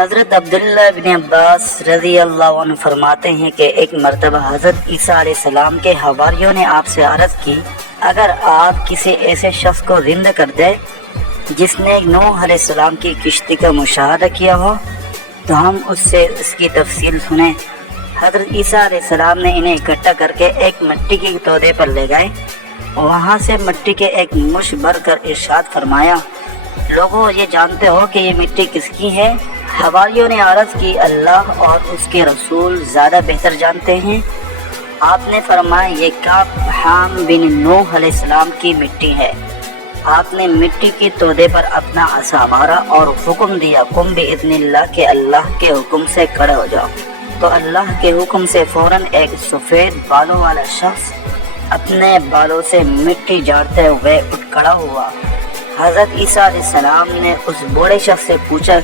حضرت عبداللہ بن عباس رضی اللہ عنہ فرماتے ہیں کہ ایک مرتبہ حضرت عیسیٰ علیہ السلام کے حواریوں نے آپ سے عرض کی، اگر آپ کسی ایسے شخص کو زندہ کر دیں جس نے نوح علیہ السلام کی کشتی کا مشاہدہ کیا ہو تو ہم اس سے اس کی تفصیل سنیں۔ حضرت عیسیٰ علیہ السلام نے انہیں اکٹھا کر کے ایک مٹی کے تودے پر لے گئے، وہاں سے مٹی کے ایک مش بھر کر ارشاد فرمایا، لوگوں یہ جانتے ہو کہ یہ مٹی کس کی ہے؟ حواریوں نے عرض کی، اللہ اور اس کے رسول زیادہ بہتر جانتے ہیں۔ آپ نے فرمایا، یہ کعب حام بن نوح علیہ السلام کی مٹی ہے۔ آپ نے مٹی کے تودے پر اپنا عصا مارا اور حکم دیا، قم باذن اللہ، کہ اللہ کے حکم سے کھڑے ہو جاؤ۔ تو اللہ کے حکم سے فوراً ایک سفید بالوں والا شخص اپنے بالوں سے مٹی جھاڑتے ہوئے اٹھ کھڑا ہوا۔ حضرت عیسیٰ علیہ السلام نے اس بوڑھے شخص سے پوچھا،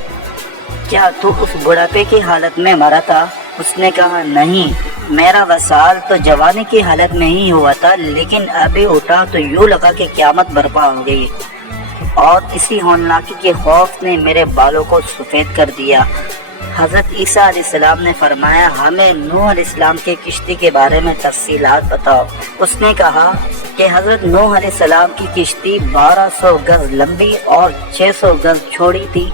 کیا تو اس بڑھاپے کی حالت میں مرا تھا؟ اس نے کہا، نہیں، میرا وصال تو جوانی کی حالت میں ہی ہوا تھا، لیکن ابھی اٹھا تو یوں لگا کہ قیامت برپا ہو گئی، اور اسی ہولناکی کے خوف نے میرے بالوں کو سفید کر دیا۔ حضرت عیسیٰ علیہ السلام نے فرمایا، ہمیں نوح علیہ السلام کی کشتی کے بارے میں تفصیلات بتاؤ۔ اس نے کہا کہ حضرت نوح علیہ السلام کی کشتی 1200 گز لمبی اور 600 گز چوڑی تھی۔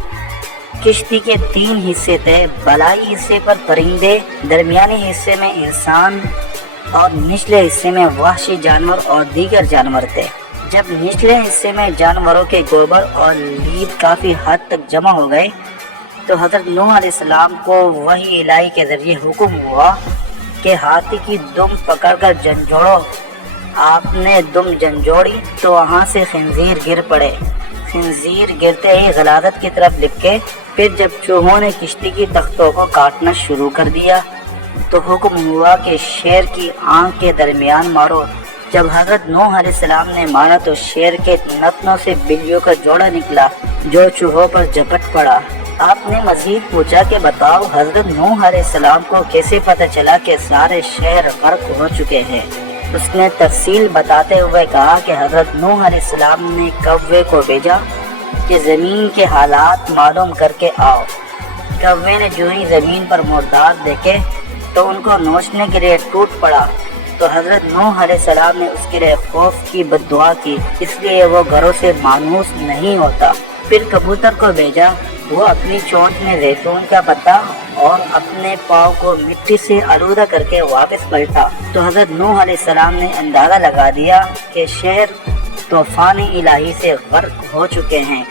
کشتی کے 3 حصے تھے، بالائی حصے پر پرندے، درمیانی حصے میں انسان اور نچلے حصے میں وحشی جانور اور دیگر جانور تھے۔ جب نچلے حصے میں جانوروں کے گوبر اور لید کافی حد تک جمع ہو گئے تو حضرت نوح علیہ السلام کو وحی الہی کے ذریعے حکم ہوا کہ ہاتھی کی دم پکڑ کر جھنجھوڑو۔ آپ نے دم جھنجھوڑی تو وہاں سے خنزیر گر پڑے۔ خنزیر گرتے ہی غلاظت کی طرف لپکے۔ پھر جب چوہوں نے کشتی کی تختوں کو کاٹنا شروع کر دیا تو حکم ہوا کہ شیر کی آنکھ کے درمیان مارو۔ جب حضرت نوح علیہ السلام نے مارا تو شیر کے نتنوں سے بلیوں کا جوڑا نکلا جو چوہوں پر جھپٹ پڑا۔ آپ نے مزید پوچھا کہ بتاؤ، حضرت نوح علیہ السلام کو کیسے پتہ چلا کہ سارے شہر غرق ہو چکے ہیں؟ اس نے تفصیل بتاتے ہوئے کہا کہ حضرت نوح علیہ السلام نے کوے کو بھیجا کہ زمین کے حالات معلوم کر کے آؤ۔ کوے نے جو ہی زمین پر مردار دیکھے تو ان کو نوچنے کے لیے ٹوٹ پڑا، تو حضرت نوح علیہ السلام نے اس کے لیے خوف کی بد دعا کی، اس لیے وہ گھروں سے مانوس نہیں ہوتا۔ پھر کبوتر کو بھیجا، وہ اپنی چونچ میں زیتون کا پتا اور اپنے پاؤں کو مٹی سے آلودہ کر کے واپس پلٹا، تو حضرت نوح علیہ السلام نے اندازہ لگا دیا کہ شہر طوفان الہی سے غرق ہو چکے ہیں۔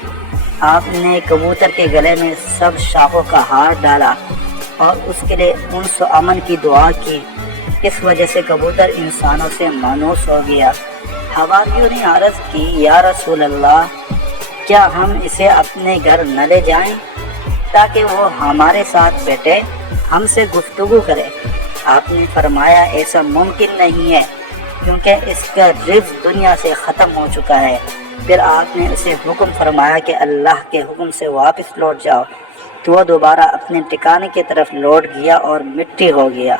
آپ نے کبوتر کے گلے میں سب شاخوں کا ہار ڈالا اور اس کے لیے انس و امن کی دعا کی۔ اس وجہ سے کبوتر انسانوں سے مانوس ہو گیا۔ حواریوں نے عرض کی، یا رسول اللہ، کیا ہم اسے اپنے گھر نہ لے جائیں تاکہ وہ ہمارے ساتھ بیٹھے، ہم سے گفتگو کرے؟ آپ نے فرمایا، ایسا ممکن نہیں ہے، کیونکہ اس کا رزق دنیا سے ختم ہو چکا ہے۔ پھر آپ نے اسے حکم فرمایا کہ اللہ کے حکم سے واپس لوٹ جاؤ، تو وہ دوبارہ اپنے ٹھکانے کی طرف لوٹ گیا اور مٹی ہو گیا۔